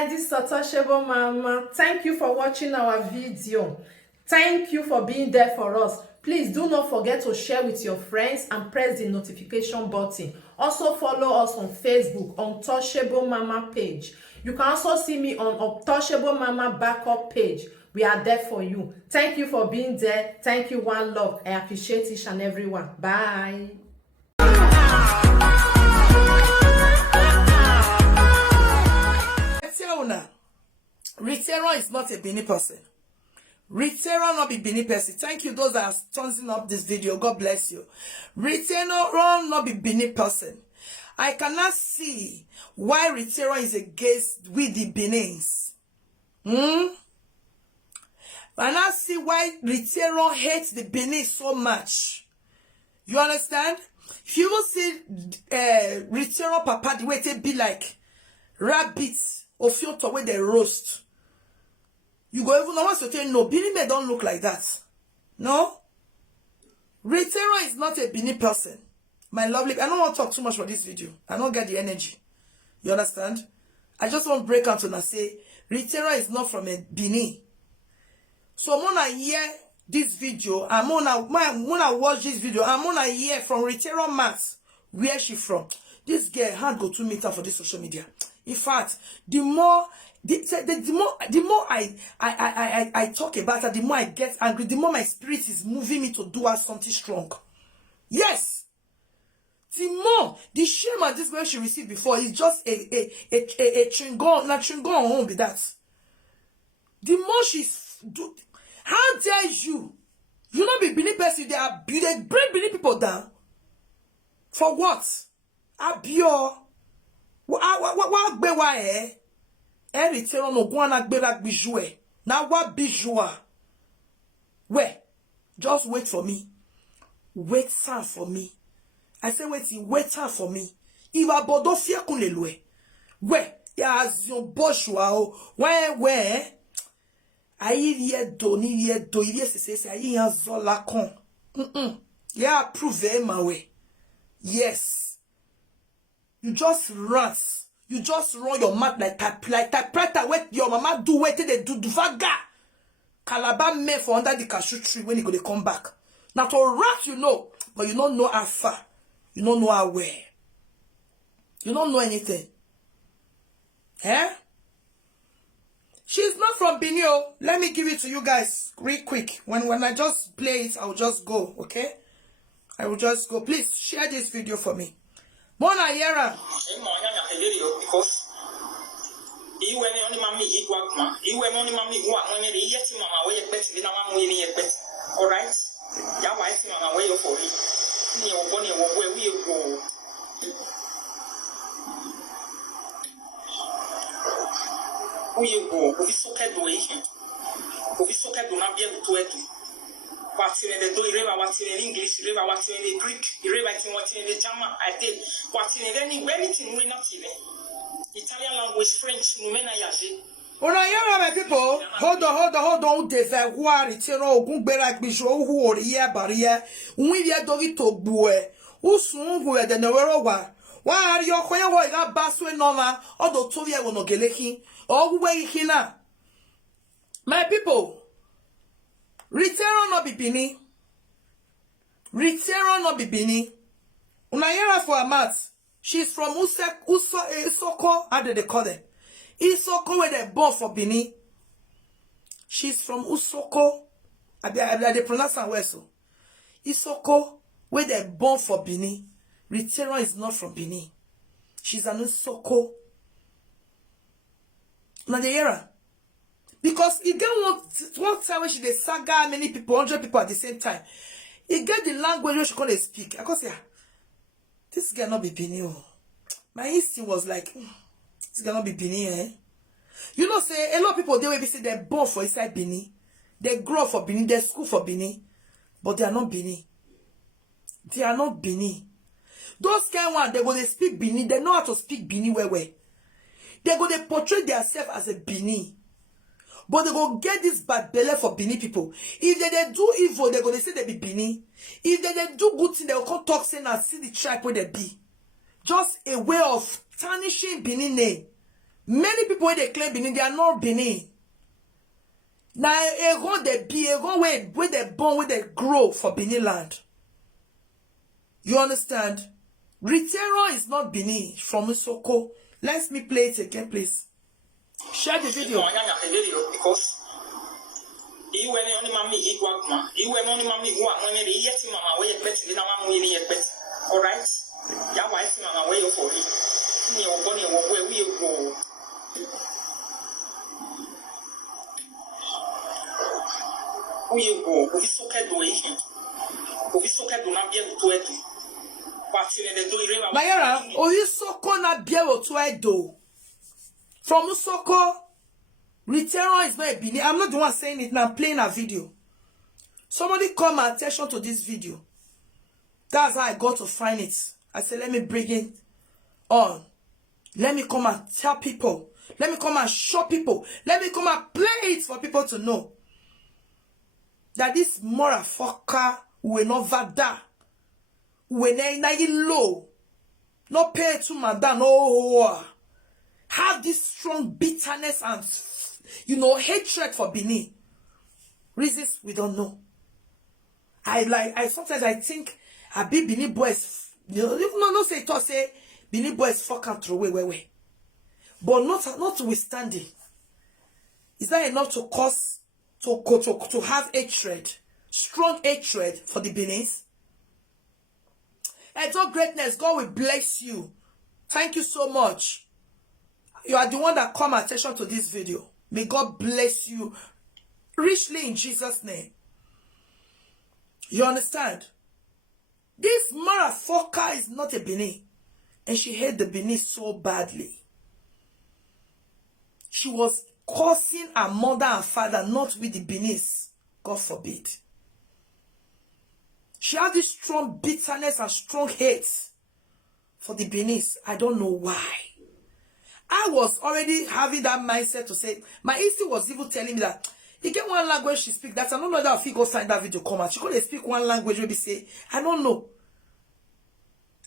guys, this is Untouchable Mama. Thank you for watching our video. Thank you for being there for us. Please do not forget to share with your friends and press the notification button. Also follow us on Facebook, Untouchable Mama page. You can also see me on Untouchable Mama backup page. We are there for you. Thank you for being there. Thank you, one love. I appreciate each and everyone. Bye. Rita is not a Bini person. Rita not be Bini person. Thank you those that are thumbsing up this video. God bless you. Rita not be Bini person. I cannot see why Rita is against with the Benins. I cannot see why Rita hates the Benin so much. You understand? If you will see Rita papa the way it be like rabbits or filter where they roast. You go even know what to tell no, Bini may don't look like that. No? Rita is not a Bini person. My lovely, I don't want to talk too much for this video. I don't get the energy. You understand? I just want to break out and say, Rita is not from a Bini. So I'm gonna hear this video. I'm gonna watch this video. I'm gonna hear from Rita Matt where she from. This girl had go 2 meters for this social media. In fact, the more I talk about her, the more I get angry, the more my spirit is moving me to do her something strong. Yes. The more the shame of this girl she received before is just a chewing-gum, not chewing-gum won't be that. The more she's do, how dare you? You not be Bini person, they bring Bini people down. For what? Abio. What be wa eh? Everything no go na gbe like bijou. Now what bijou? Where? Just wait for me. Wait time for me. I say wait time for me. Iwa bodo fia kun le loe. Where? Ya zion boshua o. Where? Ayi ye do ni ye do ye se ayi yan zola kon. Ya prove ma way. Yes. You just run. You just run your mouth like typewriter. Wait, your mama do wait till they do vaga. Calabar made for under the cashew tree when he go to come back. Now to rat you know, but you don't know how far. You don't know how where. You don't know anything. Eh? She's not from Bini. Let me give it to you guys real quick. When I just play it, I'll just go. Okay? I will just go. Please share this video for me. Mona Yera. Because you were only mammy equal. You were only mammy who are only yet in my way of betting. All right? Your wife in my way of it. Your bonny where we go. Who you go? Who is so graduation? Who is so do not be able to it? What's in the do river, what's in English, river, what's in the Greek, river, what's in the German, I did. What's in anything we not even. Italian language, French, Numena Yaji. Oh, my people, hold on, there's a war, it's a rogue, berak, bisho, who or yeah, barrier, we are doggy to boy, who soon were the Noverowa. Why are your Hoya that Baswe Noma, or the Tovia will not get or way hina? My people. Rita not be Bini. Rita not be Bini. Unayera for a math. She's from Isoko. How do they call it? Isoko where they born for Bini. She's from Usoko. They pronounce her well so. Isoko where they born for Bini. Rita is not from Bini. She's an Usoko. Unayera. Because it get one time when she dey saga many people, 100 people at the same time. It get the language where she can't speak. I cause yeah, this girl not be Bini. My instinct was like, this girl not be Bini, eh? You know, say a lot of people they will be say they're born for inside Bini, they grow up for Bini, they school for Bini, but they are not Bini. They are not Bini. Those kind one they go they speak Bini, they know how to speak Bini where. They go they portray themselves as a Bini. But they go get this bad belly for Bini people. If they do evil, they go they say they be Bini. If they do good thing, they will come talk saying and see the tribe where they be. Just a way of tarnishing Bini name. Many people when they claim Bini, they are not Bini. Now, they be where they born, where they grow for Bini land. You understand? Ritero is not Bini from Usoko. Let me play it again, please. Share the video. Because you were only mammy, you were only mammy who are only yet mama way bet in our way bet. All right? Your wife, mama, way for it. You're going where we go. We go, we so can do it. We so can do not be able to it. Mayara, Oyusoko na biero to Edo. From Usoko, Ritero is not a Bini. I'm not the one saying it now. I'm playing a video. Somebody call my attention to this video. That's how I got to find it. I said, let me bring it on. Let me come and tell people. Let me come and show people. Let me come and play it for people to know that this motherfucker will not vada. When they low, no pay to madam, no have this strong bitterness and hatred for Bini. Reasons we don't know. I sometimes I think I be Bini boys, no say to say Bini boys fuck out through way. But notwithstanding, is that enough to cause to have hatred, strong hatred for the Benis? And your greatness, God will bless you. Thank you so much. You are the one that called my attention to this video. May God bless you richly in Jesus' name. You understand? This motherfucker is not a Bini. And she hate the Bini so badly. She was cursing her mother and father, not with the Benis. God forbid. She had this strong bitterness and strong hate for the Benis. I don't know why. I was already having that mindset to say, my instinct was even telling me that he get one language she speak. That's I don't know that if he go find that video come out. She couldn't speak one language where we say, I don't know.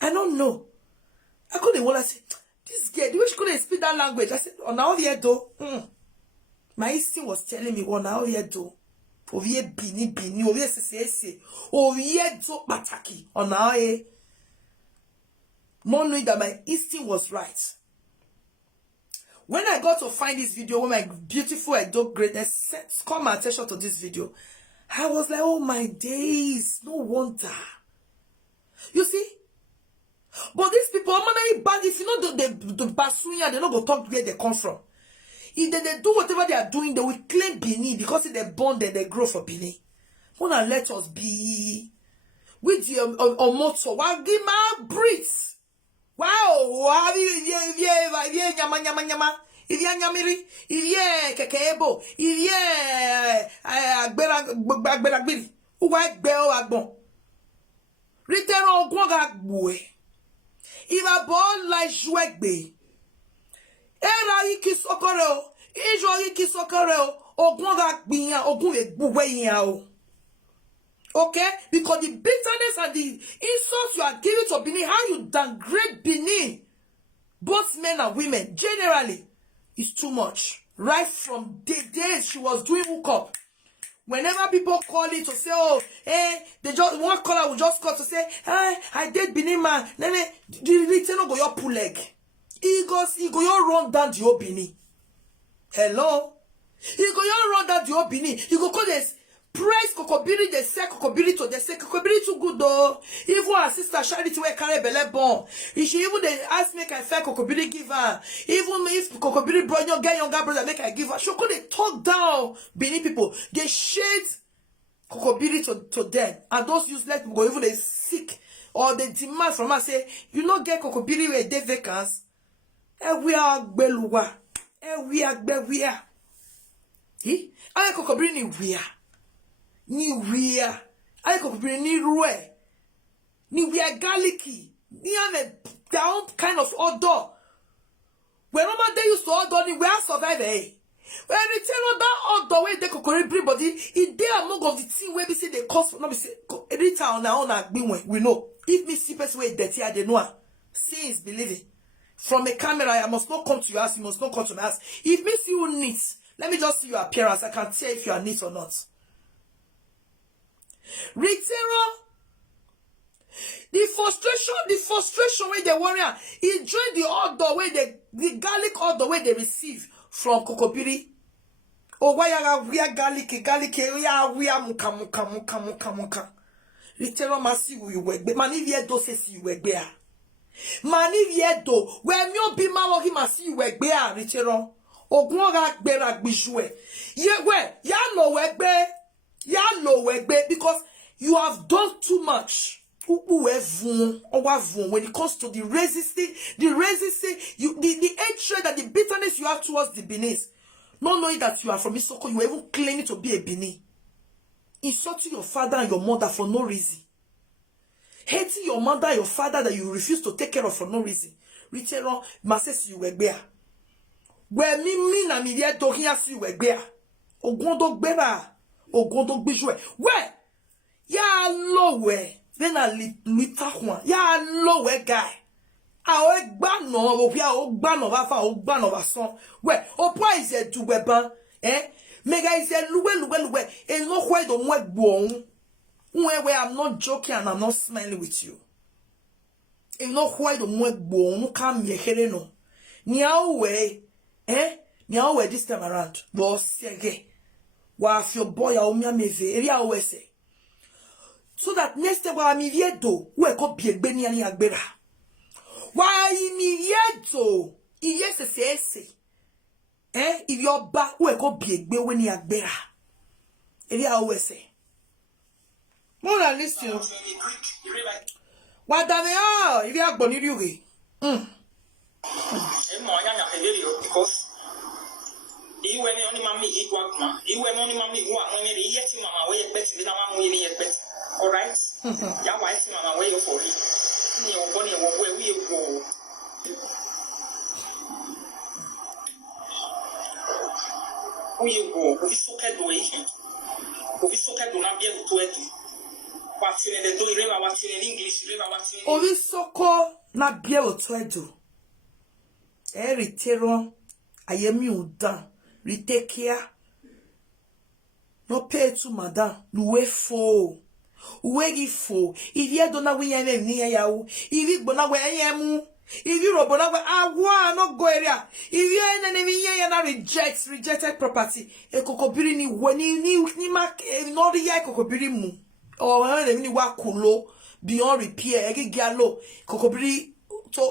I couldn't want to say, this girl, the way she couldn't speak that language. I said, oh now here though. My instinct was telling me, oh now here though. Ovie Bini, ovie sese, ovie do bataki. Oh now not knowing that my instinct was right. When I got to find this video, when my beautiful adult greatness called my attention to this video, I was like, oh my days, no wonder. You see? But these people, if you know the Basunya, they don't go talk where they come from. If they do whatever they are doing, they will claim Bini because if they born, then they grow for Bini. Wanna let us be with the motto. Wow, give my breathe. Wow, nyama. If ye nyamiri, if ye kekebo, if ye agberagbiri, uwa gbeo agbon. Ritero ogwonga gboe. If a ball like jouegbe. Era iki sokore o, ijo iki sokore o, ogwonga gbiyan, ogwe gbuwe yan o. Okay? Because the bitterness and the insults you are giving to Bini, how you downgrade Bini, both men and women, generally, is too much. Right from the days she was doing hookup. Whenever people call it to say, oh, they just one caller will just call to say, hey, I did Bini man. Nene, the return go your pull leg. He go your run down the Bini. Hello? He go your run down the Bini. He go call this. Praise Kokobiri, they say Kokobiri to they say Kokobiri too good though. Even her sister Charity will carry belly bon. If she even they ask me can fair Kokobiri give her. Even if Kokobiri brought your younger brother make I give her. She could they talk down Bini people. They shade Kokobiri to them. And those useless people even they sick or they demand from us say, you not get Kokobiri where they vacants. We are beluwa. We are beware. I Kokobiri ni we are. Ni wia I could be ni rue ni wia garlicky ni ame down kind of odor when mama they used to odor ni where survive when return on that odor where they could everybody it they among of the thing where we say they cause no be say Rita on our own we know if me see person way dirty I dey know seeing is believing from a camera. I must not come to your house. You must not come to my house. If me see you neat, let me just see your appearance. I can tell if you are neat or not. Ritero, the frustration where they worry, he joined the order where the garlic order where they receive from Kokobiri. Oh, why are we garlic, we are muka. Ritero masi you work, but mani viedo says you work there. Mani viedo, where me be ma work masi you work there, Ritero. Ogwonga gbera gbijue. Ya no work because you have done too much. When it comes to the resisting, the hatred and the bitterness you have towards the Benis, not knowing that you are from Isoko, you are even claiming to be a Bini, insulting your father and your mother for no reason, hating your mother and your father that you refuse to take care of for no reason. Ritero, masses you were there. Where me na mi vie to hiya si we there. Ogondo gbera, ogondo gbijue. Where? Ya lowe. Then I lita one. Ya lowe guy. A gba no o bia o gba no ba fa o gba no ba son. Where? O po is e du weban. Mega is e luwe. E no hwe do mo egbo. Where I'm not joking and I'm not smiling with you. E no hwe do mo egbo. No kam ye here no. Niawe. Niawe this time around. Boss sege. Wa your boy a umia meze. Eri a wese. So that next time wa mi viedo, we ko biegbe ni ani agbera. Wa mi viedo, iye se. If your ba we ko biegbe we ni agbera. Eri a wese. More than listen. Wa da me if you agbo ni riuge. Because you were only mammy equal, you were only mammy who are only yet mamma way expect in our way expect. All right, your wife, mamma way for it. Your body where we go. Who you go? Who is so graduation? Who is so do not be able to it? What's in the do river, what's in English, river, what's in Ovisoko na bie otoedo. Ritero Ayemiomo Ritekia. No pay to madam. Luwe fo. Uwegi fo. If you don't know we are near you, if you bona we ayemu, if you robona we awa no go area. If you are enemy na rejected property. E kokobiri ni weni ni mak no ria kokobiri mu. Or enemy ni wa kulo beyond repair. Ege gialo kokobiri so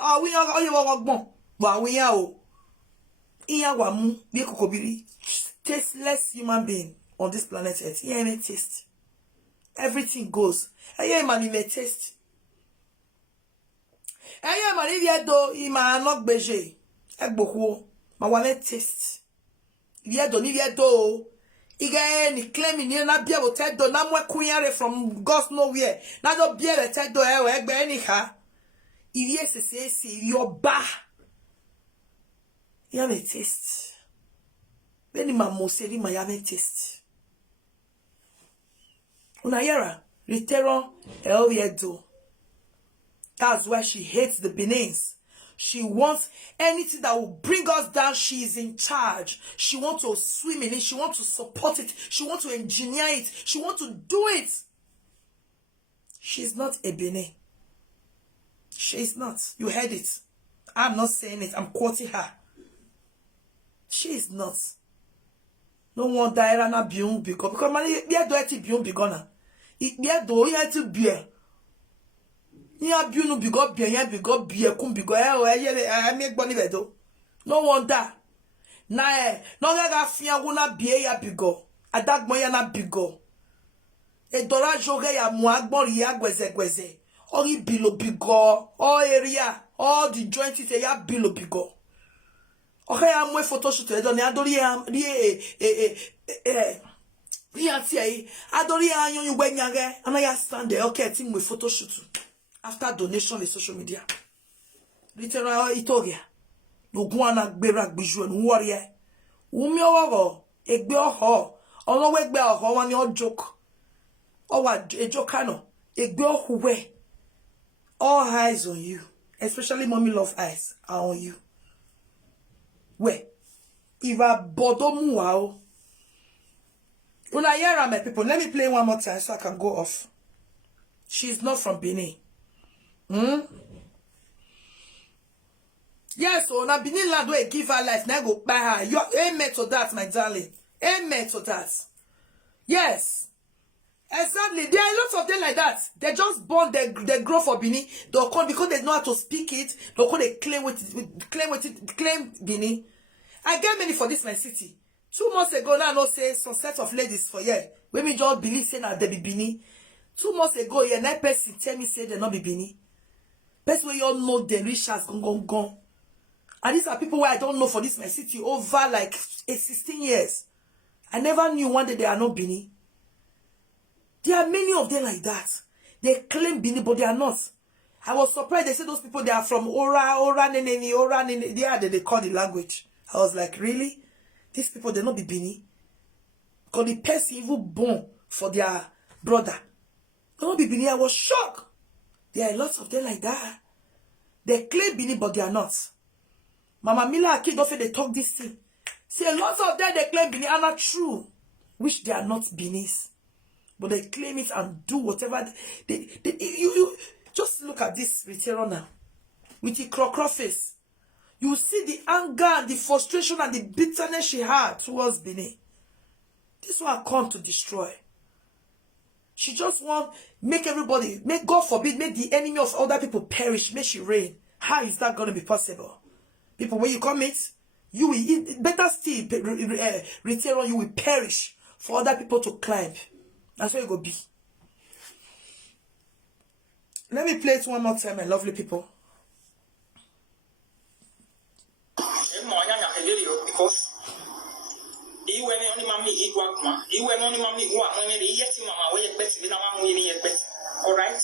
are we all bon. Wa we are o. Iya wa mu be kokobiri tasteless human being on this planet Earth. Yeah, may taste. Everything goes. Aye man may taste. Aye man if you do ima not beje. Egboku ma wa may taste. If you do Ige ni claim ni na bia wo tedo na mo kunyare from God's nowhere. Na do bia le tedo egbe ni ha. If yes say your ba. You have a taste. Beni mamoseli ma have a taste. Unayera, Ritero Elviedo. That's why she hates the Benins. She wants anything that will bring us down. She is in charge. She wants to swim in it. She wants to support it. She wants to engineer it. She wants to do it. She's not a Benin. She's not. You heard it. I'm not saying it. I'm quoting her. She is not. No one died na biun because man be do eti biun bigona. It be do ya ti bie. Ya biun bigo bie ya bigo bie kun bigo e me gboni bedo. No wonder. Na no ga fian wo na bie ya bigo. Adagbon ya na bigo. E dora joge ya mu agbon ya gweze. Ori bilo bigo. All area, all the joints ya bilo bigo. Okay, I'm waiting photo shoot. I don't adori adori you when and I stand there. Okay, team with photo shoot after donation in social media. Literal itogia. No guana gbera gbiju and warrior. Umi owo egbe oho. Ono we gbe oho wan your joke. O wa a joke no. Egbe ohuwe. All eyes on you. especially mommy love eyes, are on you. Where? If I bodomu wow. When I hear my people, let me play one more time so I can go off. She's not from Bini. Yes, so now Bini land where give her life, now go buy her. You amen to that, my darling. Amen to that. Yes. Exactly. There are lots of them like that. They just born, they grow for Bini. They'll come because they know how to speak it. They'll come, they claim Bini. I get many for this my city. 2 months ago, now I know say some set of ladies for here. When me just believe say now they be Bini. 2 months ago, yeah, 9 person tell me say they not be Bini. Person where you all know the rich has gone. And these are people where I don't know for this my city over like 16 years. I never knew one day they are not Bini. There are many of them like that. They claim Bini, but they are not. I was surprised. They said those people, they are from Ora, Nene. They call the language. I was like, really? These people, they not be Bini? Because the person even born for their brother. They not be Bini. I was shocked. There are lots of them like that. They claim Bini, but they are not. Mama Mila Aki don't they talk this thing. See, lots of them, they claim Bini are not true. Which they are not Binis. But they claim it and do whatever you just look at this retailer now with the crow face. You see the anger and the frustration and the bitterness she had towards Bini. This one come to destroy. She just want make everybody, make God forbid, make the enemy of other people perish, make she reign. How is that going to be possible? People, when you commit, you will better still retailer, you will perish for other people to climb. That's where you go be. Let me play it one more time, my lovely people. Because you were only mammy eat one. You were only mammy who are only yet mama way better than one way yet better. All right?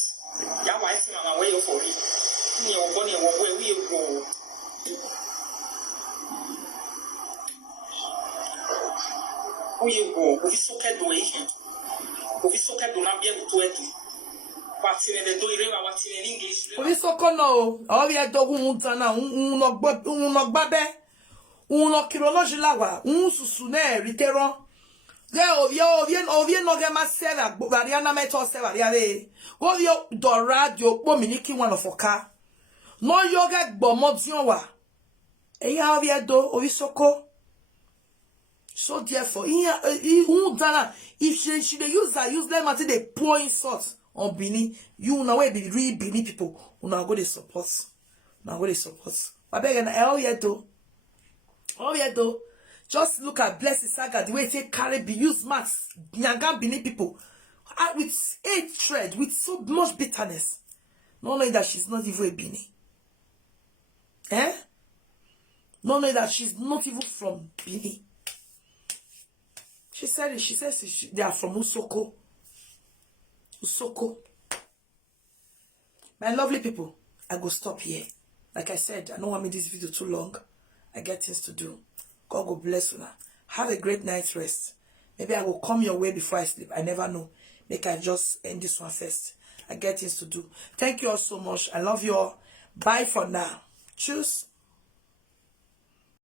That was mama way for me. Your bonnie where we go. We go, we so can do it. We so can do not be able to it. What's in the doing? What's in English? We so can know. All we are doing, no babe. Uno kirology lawa, susune, ritero. There, ovie no get masera, variana meto sevariare. Ovio doradio, bominiki one of oka. No yoga bomodionwa. Eya ovie do, ovisoko. So therefore, if she they use them until they pour in salt on Bini, you know where be real Bini people, who now go they support. Now go they support. I beg and oh yeah though. Just look at Blessed Saga, the way they carry be use max Nyangan Bini people with hatred, with so much bitterness. Not knowing that she's not even a Bini. Not knowing that she's not even from Bini. She said it. She says they are from Usoko. Usoko. My lovely people, I go stop here. Like I said, I don't want me this video too long. I get things to do. God go bless you now. Have a great night's rest. Maybe I will come your way before I sleep. I never know. Make I just end this one first. I get things to do. Thank you all so much. I love you all. Bye for now. Cheers.